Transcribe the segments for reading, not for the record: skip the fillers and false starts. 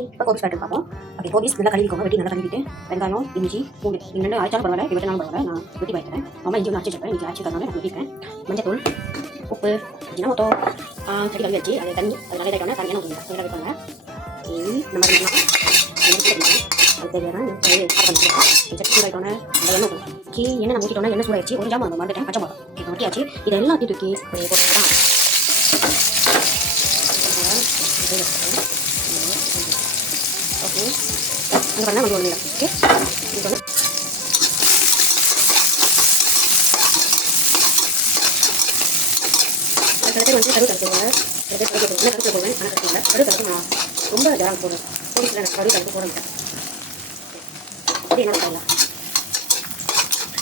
இப்போ கோபிஸ் பேட்டர் பார்ப்போம். ஓகே, கோபிஸ் நல்லா கழுவிக்கோங்க. வெட்டி நல்லா கழுவிட்டு வெங்காயம், இஞ்சி, பூண்டு இன்னும் அரைச்சாலும் பரவாயில்ல, இப்படி வெட்டினாலும் பரவாயில்ல. நான் வெட்டி வைக்கிறேன். அம்மா இஞ்சி ஒன்று அரைச்சி வச்சிருப்பேன். இஞ்சி அரைச்சி தரனால நான் வெட்டிக்கிறேன். மஞ்சத்தூள், உப்பு, ஜினமோட்டோ, செடி கழுவி வச்சு அது தண்ணி அது நல்லா வைக்கணும். தண்ணியான ஊற்றுங்க. நல்லா வைப்பாங்க. இந்த மாதிரி அது தேவையான சட்டி சூடாயிட்டோன்னே அந்த எண்ணெய் ஊற்றணும். எண்ணெய் நம்ம ஊற்றிட்டோன்னா எண்ணெய் சூடாயிடுச்சு. ஒரு ஜாமான் வந்துட்டேன் பச்சை மிளகா இப்போ வட்டியாச்சு. இதை எல்லாத்தையும் தூக்கி போட்டுக்கலாம். ஓகே, அங்கே பண்ணால் வந்து ஒன்று ஓகே இது வந்து சில பேர் வந்து கருவு கலக்குவாங்க. சில பேர் கருத்தில் போடுவேன். ஆனால் கருத்து இல்லை. கருவு கலக்கு நான் ரொம்ப ஜாக போடுவேன். கோபிஸில் எனக்கு கருவு கலக்கு போட மாட்டேன். அப்படி என்ன பண்ணலாம்.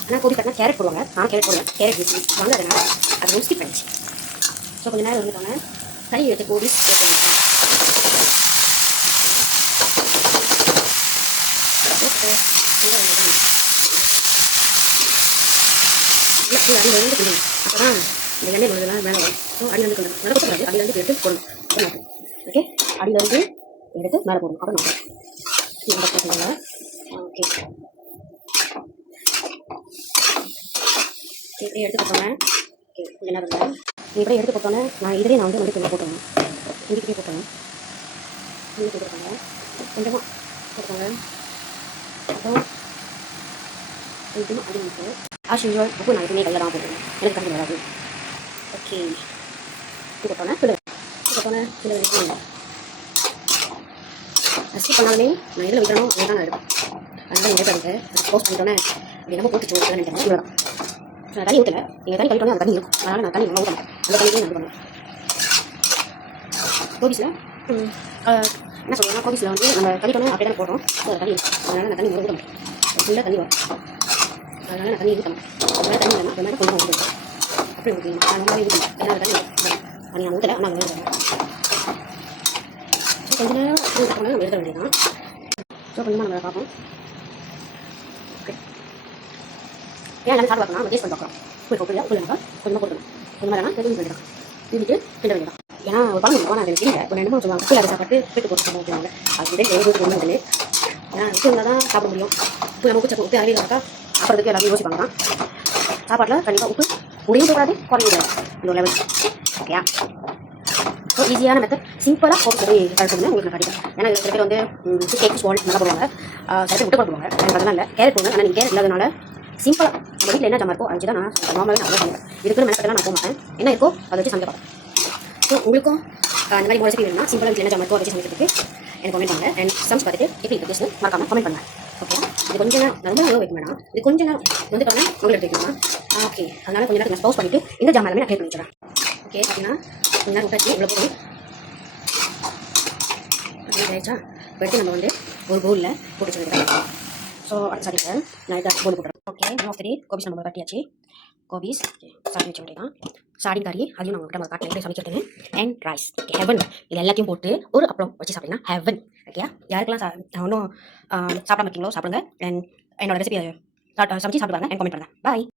ஆனால் கோபி கட்டினா கேரட் போடுவாங்க. நான் கேரட் போடுவேன். கேரட் வச்சு வாங்க, அதனால் அது ரொம்ப ஸ்கிப் பண்ணிச்சு. ஸோ கொஞ்சம் நேரம் வந்துட்டோன்னே கறி எடுத்து கோபி அப்போ தான் இந்த எண்ணெய் முழுதெல்லாம் மேலே வரும். ஸோ அடியிலேருந்து கொண்டு மேலே கொட்டக்கூடாது. அடியிலேருந்து எடுத்து போடணும். ஓகே, அடியிலேருந்து எடுத்து மேலே போடணும். அப்புறம் நான் ஓகே இப்படியே எடுத்து போட்டோன்னே ஓகே கொஞ்சம் நேரம் இல்லை. இப்படியே எடுத்து போட்டோன்னே நான் இதிலே நான் வந்து மறுபடியும் போட்டுருவேன். இண்டிக்கிட்டே போட்டேன். இண்டிக்கு போட்டுருக்காங்க. கொஞ்சமாக போட்டுருக்காங்க. அப்புறம் கொஞ்சமாக அதிகமாக ஆஸ் யூஸ்வல் உப்பு நான் எப்பவுமே கையில் தான் போட்டுருவேன். எனக்கு கம்மி வராது. ஓகே, இது போட்டோன்னே சில வைக்கணும். அரிசி பண்ணாலுமே நான் எதில் வைக்கணும் அதை தான் நான் எடுப்பேன். அதனால் நிறைய இருக்குது. அது போஸ்ட் பண்ணிட்டோன்னே அப்படி நம்ம போட்டு வச்சுருக்கேன். நினைக்கிறேன் இவ்வளோ தான். நான் தண்ணி ஊற்றலை. நீங்கள் தண்ணி கழிட்டோன்னே அந்த தண்ணி இருக்கும். அதனால் நான் தண்ணி நல்லா ஊற்றேன். அந்த தண்ணியே நான் பண்ணுவேன். கோபிஸில் என்ன சொல்லுவேன்னா, கோபிஸில் வந்து நம்ம கழிட்டோன்னே அப்படியே தான் போடுறோம். ஸோ தண்ணி இருக்கும். அதனால் நான் தண்ணி ஊற்ற மாட்டேன். ஃபுல்லாக தண்ணி வரும். அதனால் நான் தண்ணி ஊற்ற மாட்டேன். அதனால் தண்ணி வேணும். அதனால கொஞ்சம் ஊற்றுவேன். அப்படி ஊற்றிக்கலாம். நான் ரொம்ப இது பண்ணேன். ஏன்னா தண்ணி தண்ணி நான் ஊற்றலை. ஆனால் வேணும். ஸோ கொஞ்சம் நேரம் ஊற்றோன்னா நம்ம எடுக்க வேண்டியதான். ஸோ கொஞ்சமாக நம்ம பார்ப்போம். ஓகே, ஏன் எல்லாமே சாப்பிட பார்க்கணும். நம்ம டேஸ்ட் பண்ணி பார்க்குறோம். உப்பு புளியாக கொஞ்சமாக போட்டுக்கணும். கொஞ்சமாக வேணால் தெரிஞ்சு வேண்டியதான். இதுக்கு கிண்ட வேண்டியதான். ஏன்னா ஒரு பழம் இருக்கும். நான் அதை தெரியல. ஒரு ரெண்டு மூணு சொல்லுவாங்க. உப்பு அதை சாப்பிட்டு போட்டு போட்டு சொல்லுவாங்க. அது இதே எழுபது ஒன்று வந்து ஏன்னா உப்பு இருந்தால் தான் சாப்பிட முடியும். உப்பு நம்ம உப்பு அறிவியல் இருக்கா சாப்பிட்றதுக்கு எல்லாமே யோசிப்பாங்க தான். சாப்பாட்டில் கண்டிப்பாக உப்பு உடையும் போடாது, குறையும் கூடாது. இந்த லெவல் ஓகேயா. ஸோ ஈஸியான மெத்தட் சிம்பிளாக போட்டு கழிச்சுங்க உங்களுக்கு நான் காட்டிட்டேன். ஏன்னா சில பேர் வந்து கேக் ஸ்வால்ட் நல்லா போடுவாங்க. சில பேர் முட்டை போடுவாங்க. எனக்கு அதெல்லாம் இல்லை. கேரட் போடுங்க. ஆனால் நீங்கள் கேரட் இல்லாதனால சிம்பிளாக நம்ம வீட்டில் என்ன ஜாமா இருக்கோ அது தான் நான் நார்மலாக நான் பண்ணுவேன். இதுக்குன்னு மெனக்கெல்லாம் நான் போக மாட்டேன். என்ன இருக்கோ அதை வச்சு சமைக்க பார்ப்பேன். ஸோ உங்களுக்கும் இந்த மாதிரி ரெசிபி வேணும்னா சிம்பிளாக வீட்டில் என்ன ஜாமா இருக்கோ அதை வச்சு சமைக்கிறதுக்கு எனக்கு கமெண்ட் பண்ணுங்கள். அண்ட் சமைச்சு பார்த்துட்டு எப்படி இருக்குன்னு மறக்காமல் கமெண்ட் பண்ணுங்கள். ஓகே, இது கொஞ்சம் நேரம் நான் ரொம்ப நேரம் வைக்க வேணாம். இது கொஞ்சம் நேரம் வந்துட்டோன்னே உங்களுக்கு எடுத்து வைக்கணும். ஓகே, அதனால் கொஞ்சம் நேரம் நான் ஸ்பவுஸ் பண்ணிவிட்டு இந்த ஜாமா எல்லாமே நான் கிளியர் பண்ணி வச்சுறேன். ஓகே, பார்த்தீங்கன்னா கொஞ்சம் நேரம் விட்டாச்சு. இவ்வளோ போதும் ஆயிடுச்சா. போய்ட்டு நம்ம வந்து ஒரு பவுலில் போட்டு வச்சுருக்கேன். ஸோ சாரி சார், நான் இதை போட்டு போட்டுறேன். ஓகே, சரி கோபிஸ் நம்ம கட்டியாச்சு. கோபிஸ் சாரி வச்ச வேண்டிய தான். சாடி கறி அதையும் நான் உங்கள்கிட்ட காட்டில் எப்படி சமைக்கிறதுன்னு. And rice okay heaven. இது எல்லாத்தையும் போட்டு ஒரு அப்பளம் வச்சு சாப்பிட்டீங்கன்னா ஹெவன். ஓகே, யாருக்கெல்லாம் ஒன்றும் சாப்பிடாம இருக்கீங்களோ சாப்பிடுங்க. அண்ட் என்னோட ரெசிபி சமைச்சு சாப்பிடுவாங்க. அண்ட் கமெண்ட் பண்ணுங்கள். பாய்.